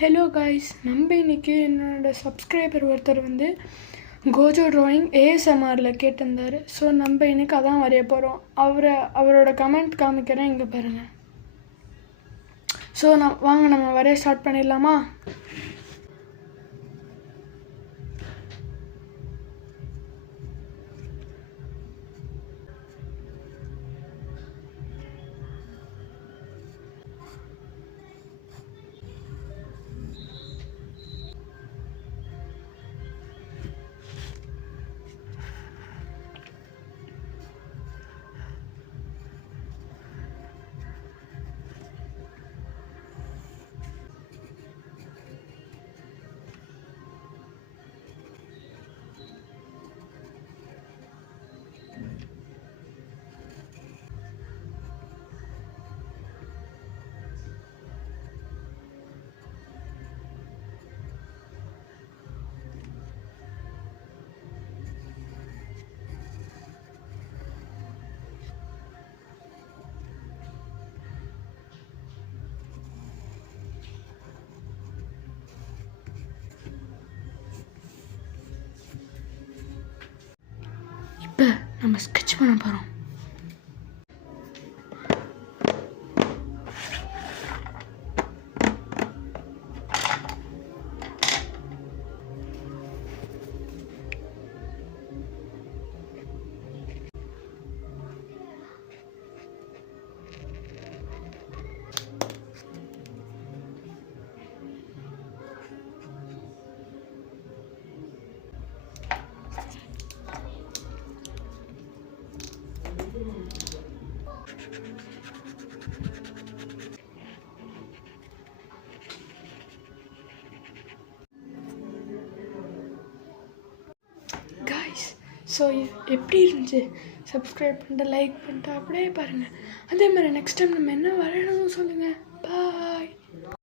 Hello guys, நம்ம இன்றைக்கி என்னோடய சப்ஸ்கிரைபர் ஒருத்தர் வந்து கோஜோ ட்ராயிங் ஏஎஸ்எம்ஆரில் கேட்டிருந்தார். ஸோ நம்ம இன்றைக்கி அதான் வரைய போகிறோம். அவரோட கமெண்ட் காமிக்கிறேன், இங்கே பாருங்கள். ஸோ வாங்க நம்ம வரைய ஸ்டார்ட் பண்ணிடலாமா? இப்போ நம்ம ஸ்கெட்ச் பண்ண போகிறோம். ஸோ எப்படி இருந்துச்சு? சப்ஸ்கிரைப் பண்ணிட்டு லைக் பண்ணிட்டு அப்படியே பாருங்கள். அதே மாதிரி நெக்ஸ்ட் டைம் நம்ம என்ன வரையணும்னு சொல்லுங்கள். பாய்.